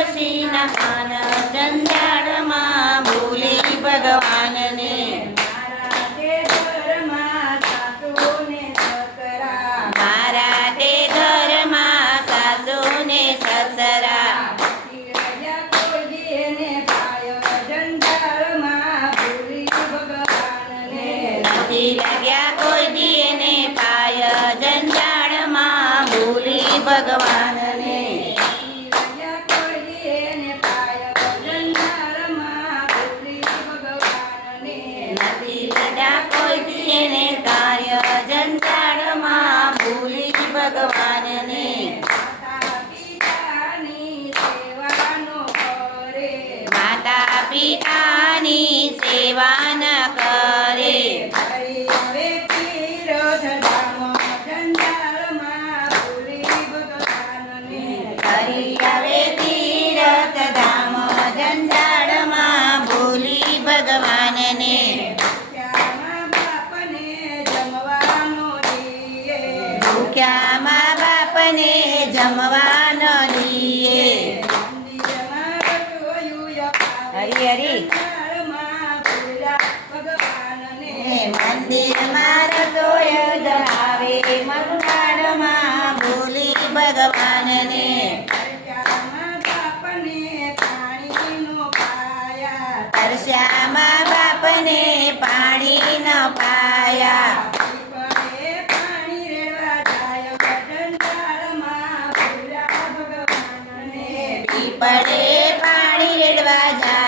તુલસીના પાન જંજાળમાં ભૂલી ભગવાનને મારા તે ઘરમાં સાસુને સસરા મારા તે ઘરમાં સાસુ ને સસરા નથી રહ્યા કોઈ દી એને પાયો જંજાળમાં ભૂલી ભગવાનને નથી લાગ્યા કોઈ દી એને પાય જંજાળમાં ભૂલી ભગવાનને નથી લીધા કોઈ દી એને કાર્ય જંજાળમાં ભૂલી ભગવાનને માતા પિતાની સેવા ન કરે કરી આવે તીરથ ધામ જંજાળમાં ભૂલી ભગવાનને ભૂખ્યા મા બાપને જમવાનો દીએ હરી હરી મંદિરમાં રસોઈ ધરાવે મંગળમાં ભૂલી ભગવાનને તરસ્યા મા બાપને પાણી ન પાયા પીપળે પાણી રેડવા જાય